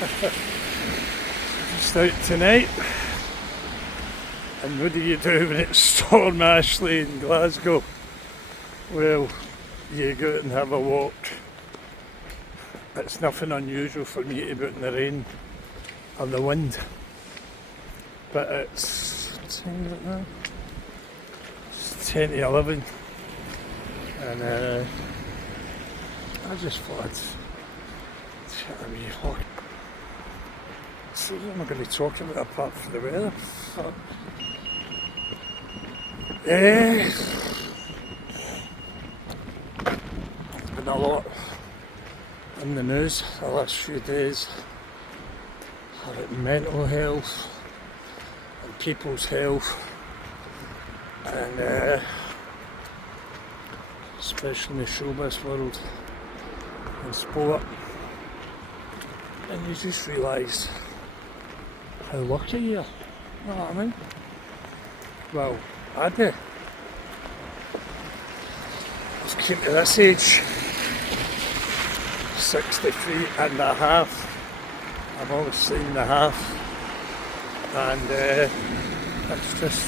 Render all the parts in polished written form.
Just out tonight. And what do you do when it's Storm Ashley in Glasgow? Well, you go out and have a walk. It's nothing unusual for me to be out in the rain or the wind. But it's 10 to 11. And I just thought I'd chat a wee walk. So what am I going to talk about apart from the weather? There's been a lot in the news the last few days about mental health and people's health, and especially in the showbiz world and sport, and you just realise how lucky you are. You know what I mean? Well, I do. I've came to this age, 63 and a half. I'm always saying and a half, and it's just,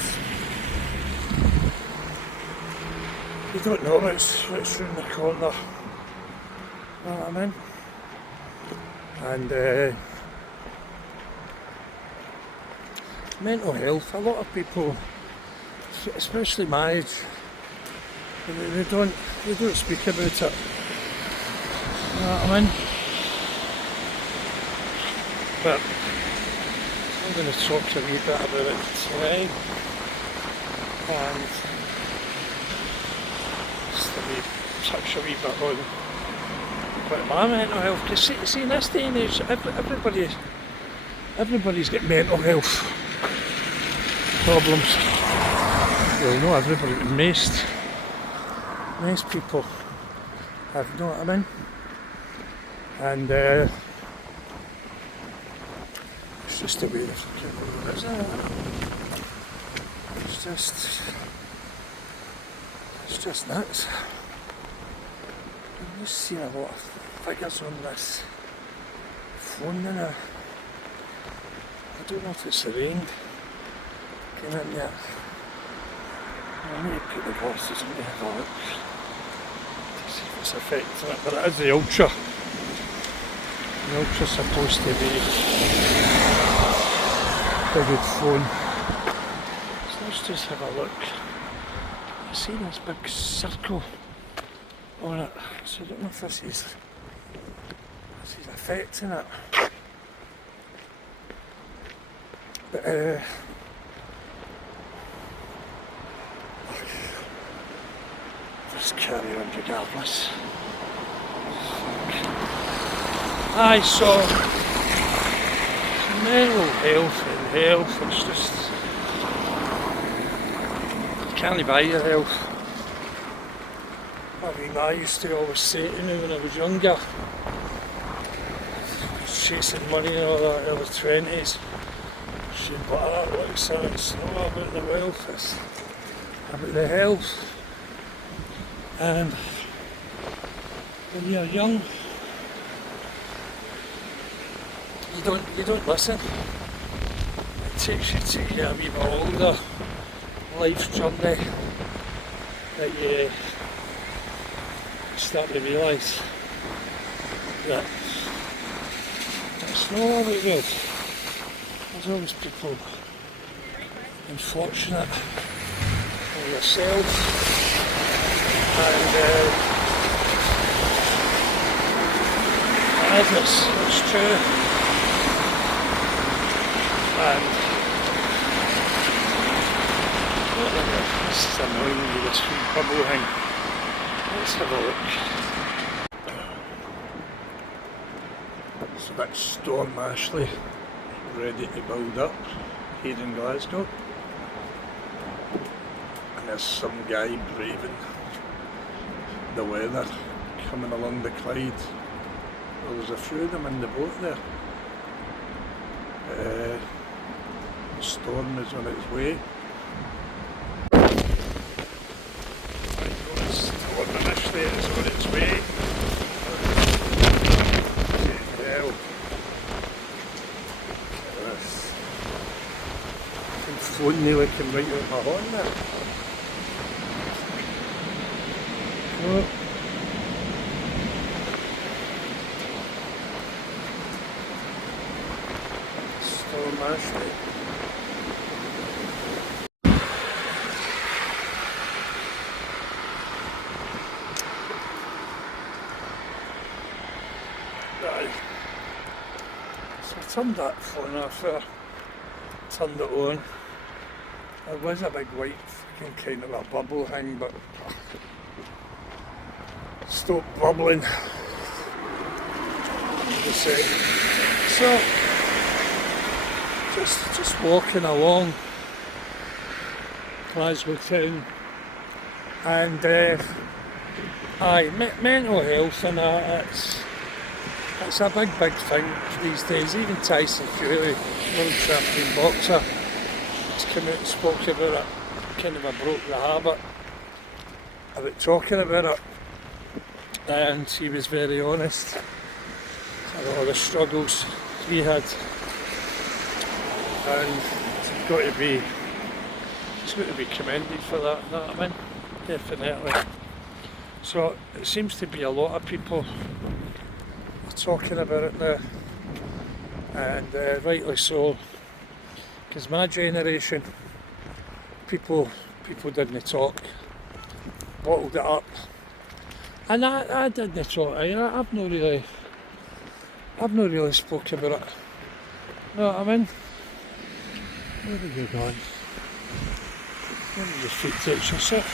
you don't know what's round the corner. You know what I mean? And mental health, a lot of people, especially my age, they don't speak about it. You know what I mean? But I'm going to talk a wee bit about it tonight, and just touch a wee bit on about my mental health. Because see, in this day and age, everybody's got mental health problems. Well, no, everybody, but most people have, you know what I mean? And it's just the way the fucking world is, isn't it? It's just nuts. I'm just seeing a lot of figures on this phone now. I don't know if it's the rain came in yet. I need to put the glasses on to have a look to see if it's affecting it, but it is the Ultra. The Ultra's supposed to be a good phone. So let's just have a look. I see this big circle on it, so I don't know if this is affecting it. But just carry on regardless. Aye, so mental health and health, it's just, you can't buy your health. I mean, I used to always say to me when I was younger, chasing money and all that in the 20s, but that looks like it's not about the wealth, it's about the health. And when you're young, you don't listen. It takes you to a wee bit older life journey that you start to realise that it's not all about good. There's always people unfortunate like yourself, and it's true. And this is annoying me, this wee bubble thing. Let's have a look. So that's Storm Ashley ready to build up here in Glasgow. And there's some guy braving the weather coming along the Clyde. Well, there's a few of them in the boat there. The storm is on its way. Storm initially is on its way. Well, phone nearly came right out my horn there. Oh. Storm Ashley. Right. So I turned that phone off there, turned it on. There was a big white fucking kind of a bubble thing, but stopped bubbling. So just walking along Glasgow town, and mental health and that, it's a big thing these days. Even Tyson Fury, world champion boxer, has come out and spoke about it. Kind of broke the habit about talking about it, and he was very honest about all the struggles he had, and he's got to be commended for that. You know what I mean? Definitely. So it seems to be a lot of people talking about it now, and rightly so, because my generation, people didn't talk, bottled it up, and I didn't talk either. I've not really spoke about it. You know what I mean? Where are you going? Where did your feet touch yourself?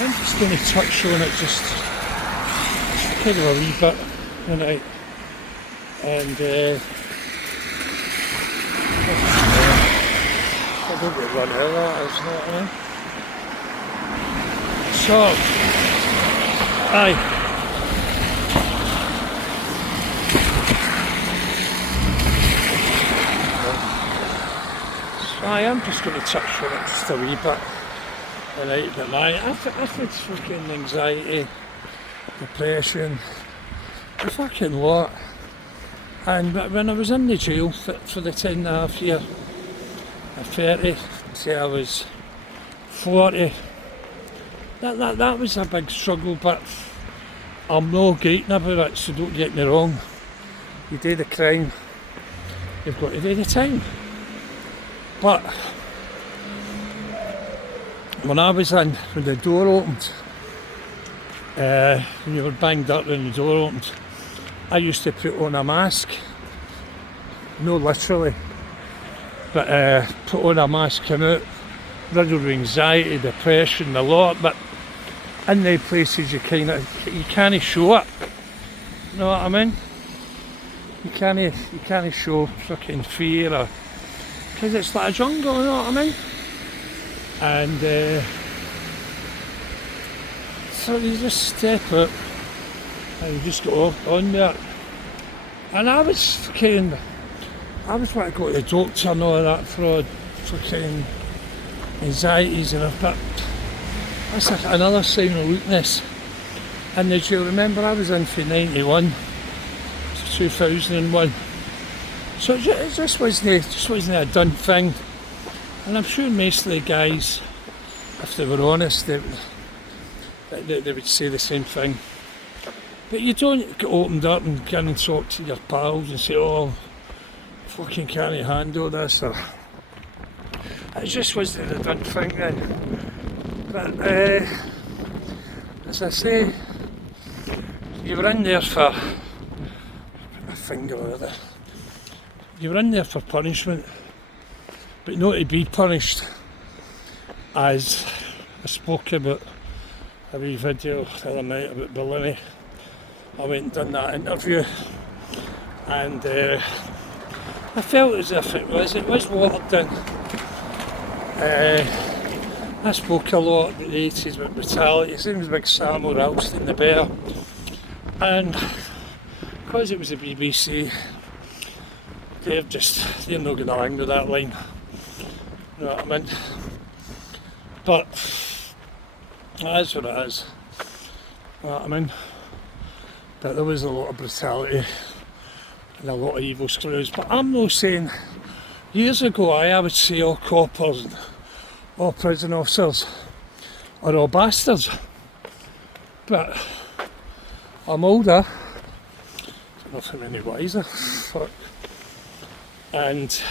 I'm just going to touch on it just kind of a wee bit tonight, and I don't get run out of that, is, you know what I mean? So, aye. So I am just going to touch on it just a wee bit tonight, but I've had fucking anxiety, depression, a fucking lot. And when I was in the jail for the 10.5 years, at 30, say I was 40, that was a big struggle, but I'm no gating about it, so don't get me wrong. You do the crime, you've got to do the time. But when I was in, when the door opened, when you were banged up and the door opened, I used to put on a mask, no literally, but put on a mask, come out, riddled with anxiety, depression, the lot, but in the places you can't show it, you know what I mean? You can't show fucking fear, or because it's like a jungle, you know what I mean? And so you just step up and you just go on there. And I was wanting to go to the doctor and all that for fucking anxieties and a bit. That's another sign of weakness. And as you remember, I was in from 91 to 2001. So it just wasn't a done thing. And I'm sure most of the guys, if they were honest, they would say the same thing. But you don't get opened up and go and talk to your pals and say, oh, fucking can't handle this, or it just wasn't a done thing then. But as I say, you were in there for a finger with it. You were in there for punishment, but not to be punished. As I spoke about a wee video the other night about Bellini, I went and done that interview, and I felt as if it was watered down. I spoke a lot about the 80s, about brutality, things like Samuel Ralston the Bear, and because it was the BBC, they're not going to hang with that line, you know what I mean? But that's what it is, you know what I mean? But there was a lot of brutality and a lot of evil screws. But I'm not saying Years ago, I would say all coppers and all prison officers are all bastards. But I'm older, nothing any wiser. Fuck. And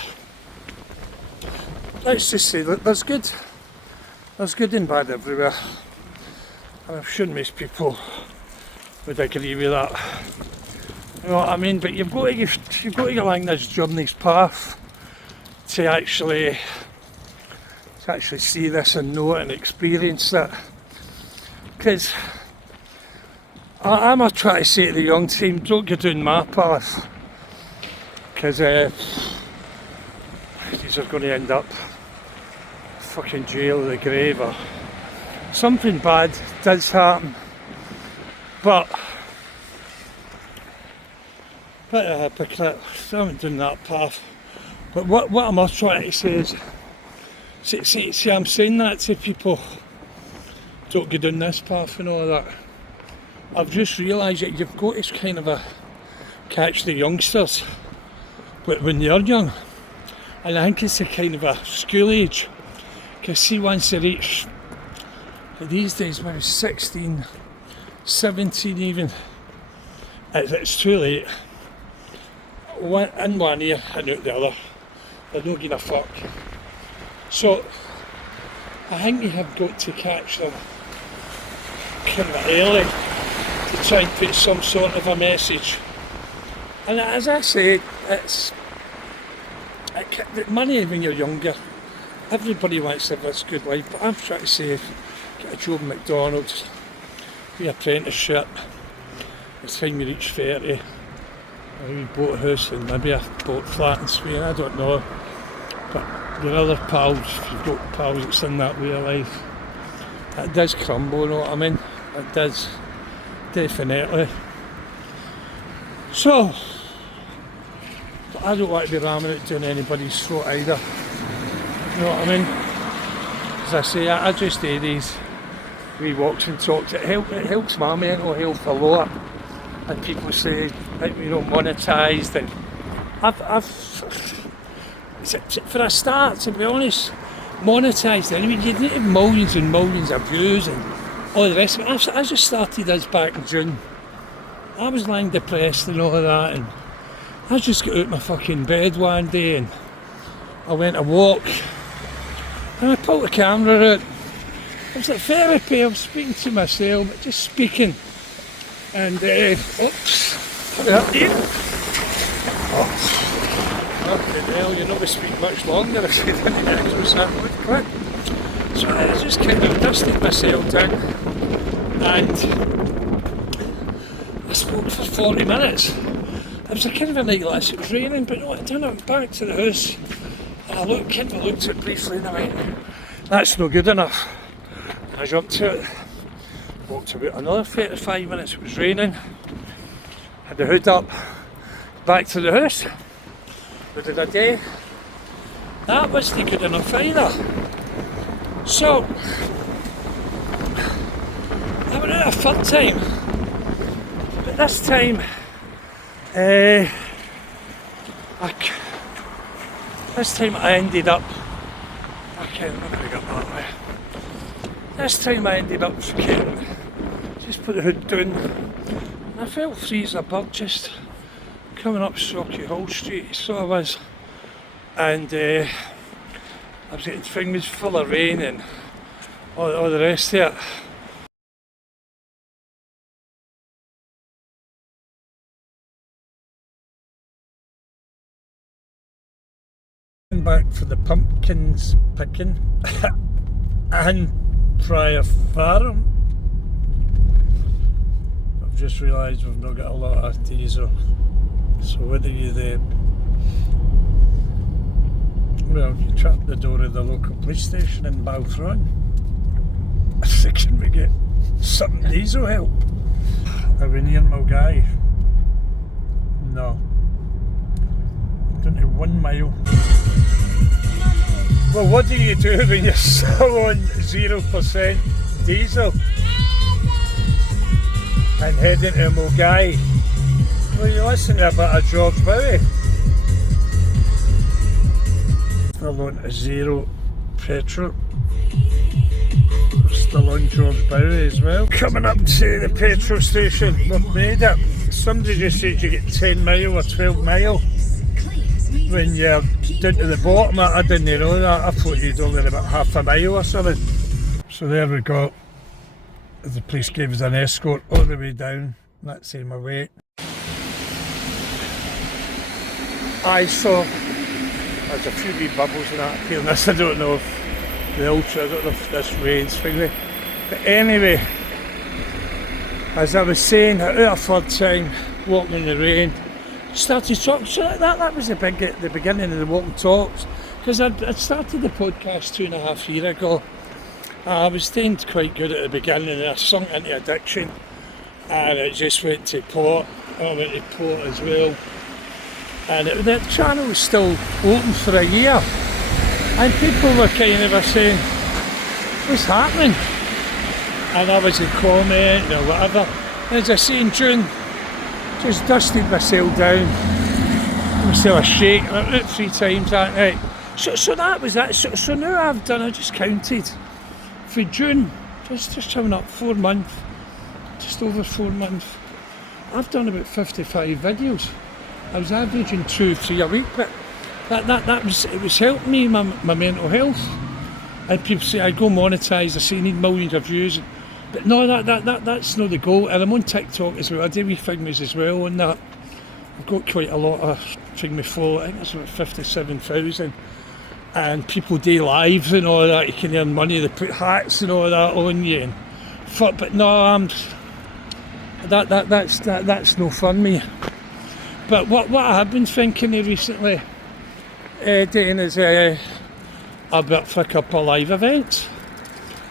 let's just say that there's good and bad everywhere. And I'm sure most people would agree with that. You know what I mean? But you've got to go along this journey's path to actually see this and know it and experience it. Because I'm trying to say to the young team, don't go down my path. Because these are going to end up fucking jail or the grave, or something bad does happen. But bit of a hypocrite, I haven't done that path. But what I'm trying to say is, see I'm saying that to people, don't go down this path and all that. I've just realised that you've got to kind of catch the youngsters when they're young. And I think it's a kind of a school age. Because see, once they reach, these days maybe 16, 17 even, it's too late. In one ear and out the other. They're not giving a fuck. So I think you have got to catch them kind of early to try and put some sort of a message. And as I said, money when you're younger, everybody wants to have this good life, but I'm trying to say, get a job at McDonald's, be apprenticeship, by the time you reach 30, a wee boat house and maybe a boat flat in Spain, I don't know. But your other pals, if you've got pals that's in that way of life, it does crumble, you know what I mean? It does, definitely. So, but I don't want to be ramming it down anybody's throat either. You know what I mean? As I say, I just do these wee walks and talks. It helps my mental health a lot. And people say, like, you know, monetised, and for a start, to be honest, monetised anyway, you didn't have millions and millions of views and all the rest of it. I just started this back in June. I was lying depressed and all of that, and I just got out of my fucking bed one day and I went a walk and I pulled the camera out. It was like therapy, I was speaking to myself, but just speaking. And oops, put it up here. Oh, fucking hell, you're not going to speak much longer if you didn't actually start with quick. So I just kind of dusted myself down and I spoke for 40 minutes. It was a kind of a night like this, it was raining, but no, I went back to the house and I looked at it briefly and I went, that's no good enough. And I jumped to it. Walked about another 35 minutes, it was raining, had the hood up, back to the house. What did I do? That wasn't good enough either. So, I went out a third time, but this time, I ended up, I can't remember how I got that way. This time I ended up just put the hood down and I felt free as a bird just coming up Socky Hall Street, so I was, and I was getting fingers full of rain and all the rest of it. Back for the pumpkins picking and Prior Farm. I've just realised we've not got a lot of diesel. So what do you do? Well, you trap the door of the local police station in Balthron. I was thinking we get some diesel help. Are we near Mulgai? No. I'm going to 1 mile. Well, what do you do when you're still on 0% diesel and heading to Mulgai? Well, you listen to a bit of George Bowie. still on to 0 petrol. Still on George Bowery as well. Coming up to the petrol station, we've made it. Somebody just said you get 10 mile or 12 mile when you're down to the bottom. I didn't know that. I thought you'd only about half a mile or something. So there we go. The police gave us an escort all the way down. That's my way. I saw there's a few wee bubbles in that appearing. This I don't know if the ultra, I don't know if this rain's thingy. But anyway, as I was saying, at our third time walking in the rain, started talking. So that was the beginning of the walking talks, because I'd started the podcast 2.5 years ago. I was doing quite good at the beginning, and I sunk into addiction, and it just went to pot. I went to pot as well, and the channel was still open for a year, and people were kind of saying, "What's happening?" And I was commenting or whatever. And as I say, in June, just dusted myself down, myself a shake, and I went 3 times that night. So that was that. So now I've done, I just counted, for June, just coming up 4 months, just over 4 months, I've done about 55 videos. I was averaging 2-3 a week, but it was helping me, my mental health. And people say I go monetise, I say I need millions of views, but no, that's not the goal. And I'm on TikTok as well. I do wee things as well on that. I've got quite a lot of thing me follow. I think it's about 57,000. And people do lives and all that. You can earn money. They put hats and all that on you. And but no, that's no fun, me. But what I have been thinking of recently, doing is a bit for a couple of live events,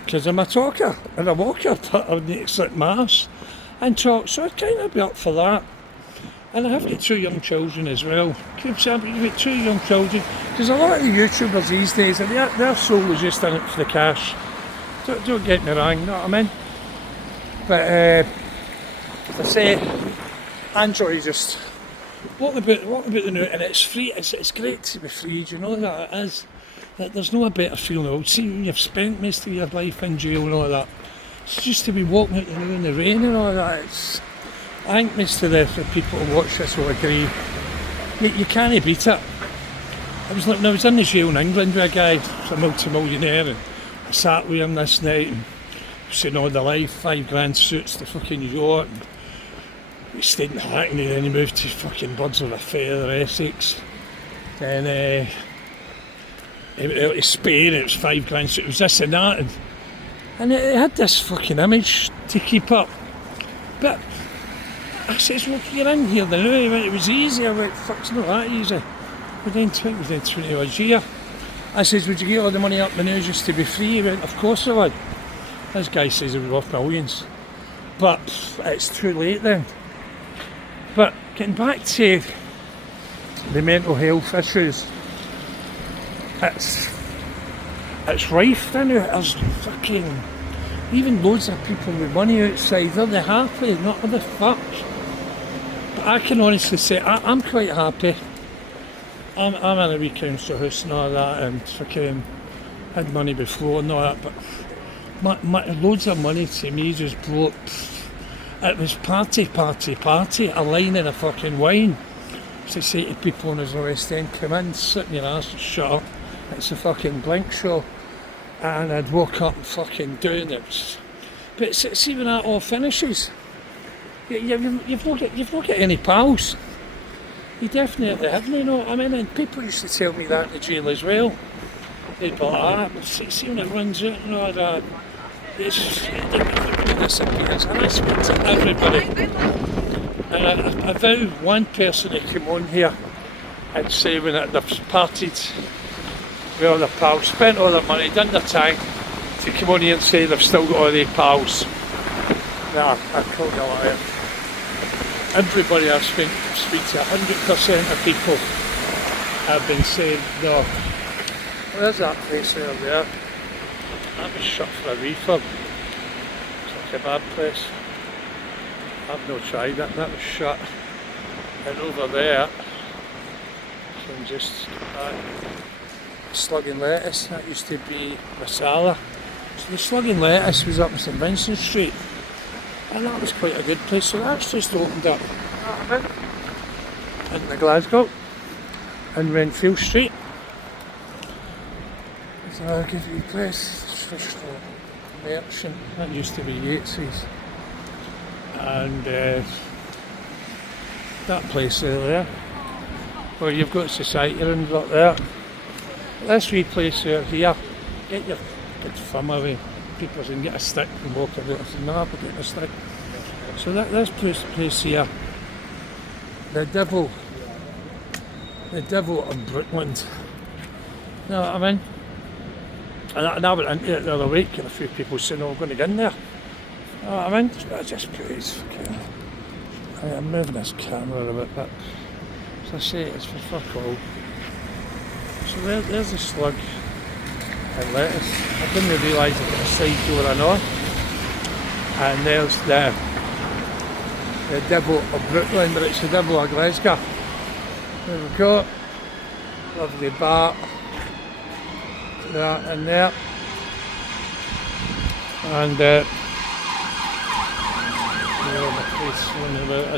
because I'm a talker and a walker, but I need to sit mass and talk, so I'd kind of be up for that. And I have got 2 young children as well. Keep saying, you've got 2 young children, because a lot of the YouTubers these days, their soul is just in it for the cash. Don't get me wrong, you know what I mean? But as I say, I enjoy just what about the new, and it's free. It's great to be free. Do you know that it is? That there's no a better feeling. See, when you've spent most of your life in jail and all that, it's just to be walking out in the rain and all that. I think most of the people who watch this will agree. You can't beat it. I was in the jail in England with a guy, a multi-millionaire, and I sat with him this night and seen all the life, 5 grand suits, the fucking yacht. And we stayed in Hackney, then he moved to fucking Birds of a Feather, Essex. Then he went out to Spain, it was 5 grand suit, it was this and that. And it had this fucking image to keep up. But I says, well, you're in here now. He went, it was easy. I went, fuck's not that easy. We're doing 20 odd year. I says, would you get all the money up my nose just to be free? He went, of course I would. This guy says it was worth millions. But it's too late then. But getting back to the mental health issues, it's rife now. There's fucking, even loads of people with money outside, are they happy? Not are they fucked? But I can honestly say, I'm quite happy. I'm in a wee council house and all that, and fucking had money before and all that, but my loads of money to me just broke. It was party, a line and a fucking wine. To say to people in the West End, come in, sit in your ass and shut up. It's a fucking Blink show. And I'd walk up and fucking doing it. But see when that all finishes, you've not got any pals. You definitely haven't, you know what I mean? And people used to tell me that in the jail as well. They'd be like, but see when it runs out and all that, it disappears. And I speak to everybody. And I vow one person to come on here and say when they've partied with all their pals, spent all their money, done their time, to come on here and say they've still got all their pals. Nah, I call you a liar. Everybody I've speak to, 100% of people have been saying, no. Where's that place over there? That was shut for a refurb. It's like a bad place. I've not tried it, that was shut. And over there, you can just get back. Slug and Lettuce, that used to be Masala. So the Slug and Lettuce was up in St Vincent Street, and that was quite a good place, so that's just opened up in the Glasgow, in Renfield Street. So I'll give you a place, traditional merchant, that used to be Yates's, and that place there, where you've got society rooms up there. This wee place here, get your thumb away, people and get a stick and walk about. I said, no, I'm getting a stick. So this place here, the devil of Brooklyn. You know what I mean? And I went into it the other week and a few people said, no, I'm going to get in there. You know what I mean? I just please, okay. I'm moving this camera a bit, but as I say, it's for fuck all. So there's the Slug and Lettuce. I didn't realise I got a side door and on. And there's the devil of Brooklyn, but it's the devil of Glasgow. There we go. Lovely bar. That in there. And I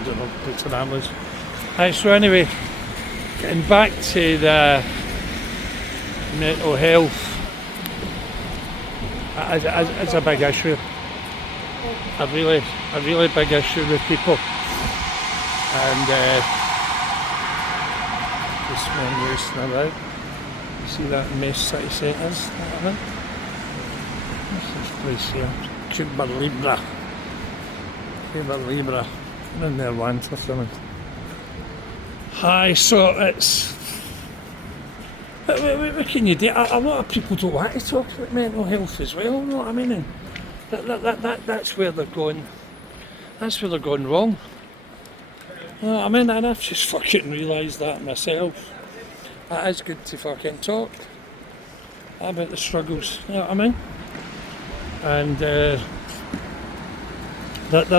don't know, Peter Hamlers. Right, so anyway, getting back to the mental health as a big issue, a really big issue with people, and this one racing about. You see that mess city centres? What's this place here? Cuba Libre. I'm in there once or something. Hi, so it's. What can you do? A lot of people don't want to talk about mental health as well, you know what I mean? And that's where they're going. That's where they're going wrong. You know what I mean? And I've just fucking realised that myself. It is good to fucking talk about the struggles, you know what I mean? And there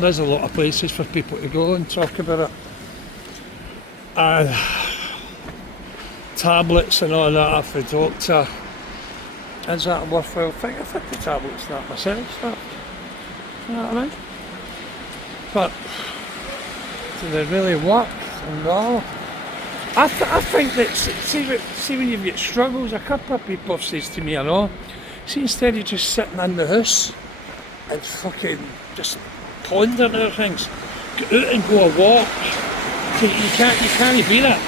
is a lot of places for people to go and talk about it. Tablets and all that off the doctor, is that a worthwhile thing? I think the tablets not myself, that, you know what I mean? But do they really work? No. I think that, see when you've got struggles, a couple of people have said to me, I know, see, instead of just sitting in the house and fucking just pondering over things, go out and go a walk. You can't be that.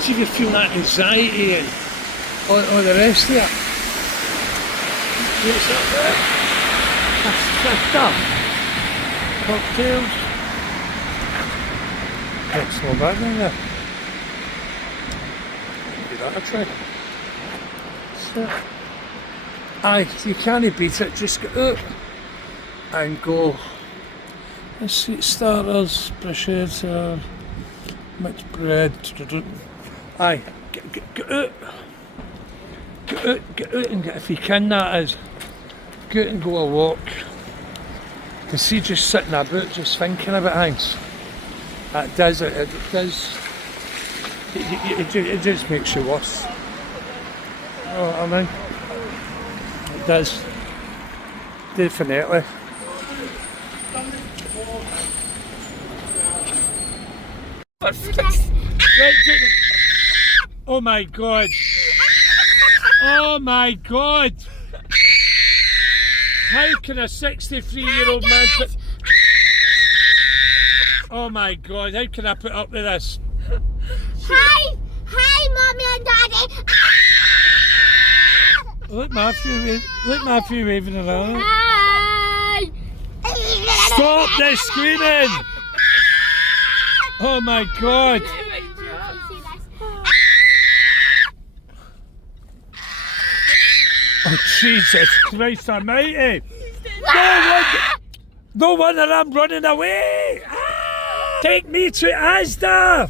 See if you feel that anxiety and all the rest of it. What's up there? That's stuff. Cocktails. That's not bad in there. Give that a try. So, aye, you can't beat it, just go out and go. Let's see, starters, bruschetta, mixed bread. Aye, get out and get, if you can, that is, get out and go a walk. To see just sitting about, just thinking about things, it does, it just makes you worse. You know what I mean? It does, definitely. Right, oh my god! Oh my god! How can a 63-year-old man put... Oh my god, how can I put up with this? Hi! Hi, Mommy and Daddy! Look Matthew waving around. Hi! Stop the screaming! Oh my god! Oh Jesus Christ almighty! No wonder I'm running away! Take me to Asda!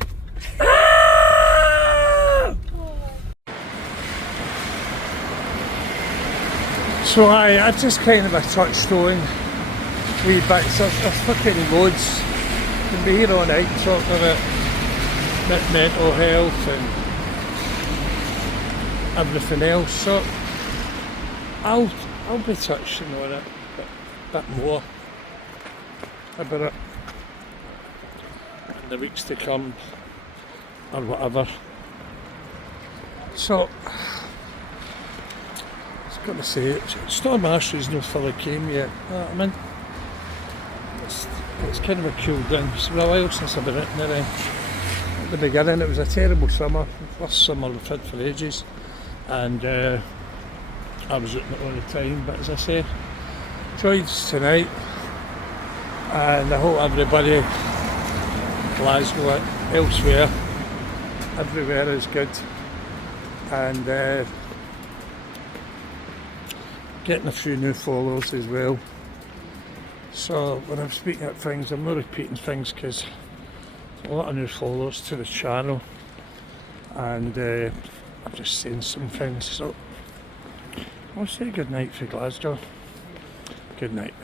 So I just kind of a touched on wee bits, there's fucking loads. Can be here all night talking about mental health and everything else. So I'll be touching on it a bit more about it in the weeks to come or whatever. So I was going to say, Storm Ashley's not fully came yet. You know what I mean? It's kind of a cool down. It's been a while since I've been out there. At the beginning it was a terrible summer, worst summer we've had for ages, and I was out all the time, but as I say, joys tonight, and I hope everybody, Glasgow, elsewhere, everywhere is good, and getting a few new followers as well. So when I'm speaking at things, I'm not repeating things because there's a lot of new followers to the channel, and I'm just saying some things. So I'll say good night for Glasgow. Good night.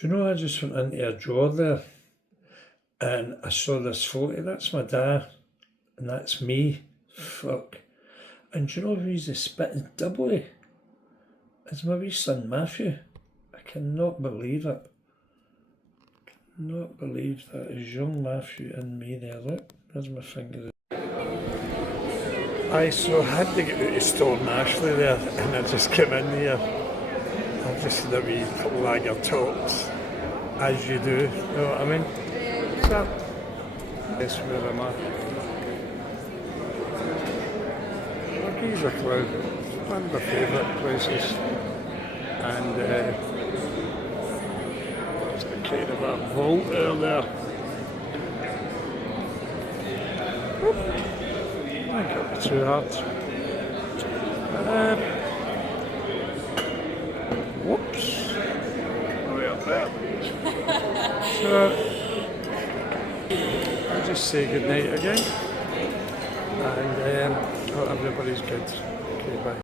Do you know, I just went into a drawer there and I saw this photo. That's my dad and that's me. Fuck. And do you know who's the spitting double? It's my wee son Matthew. I cannot believe it. Cannot believe that is young Matthew and me there. Look, there's my finger. So I had to get out of Storm Ashley there, and I just came in here. I just had a wee couple lager talks, as you do, you know what I mean? So, that's where I'm at. He's a cloud, one of my favourite places, and it's a kind of a vault there. I got it too hard. Whoops. Way up there. So, I'll just say good night again. And hope everybody's good. Okay, bye.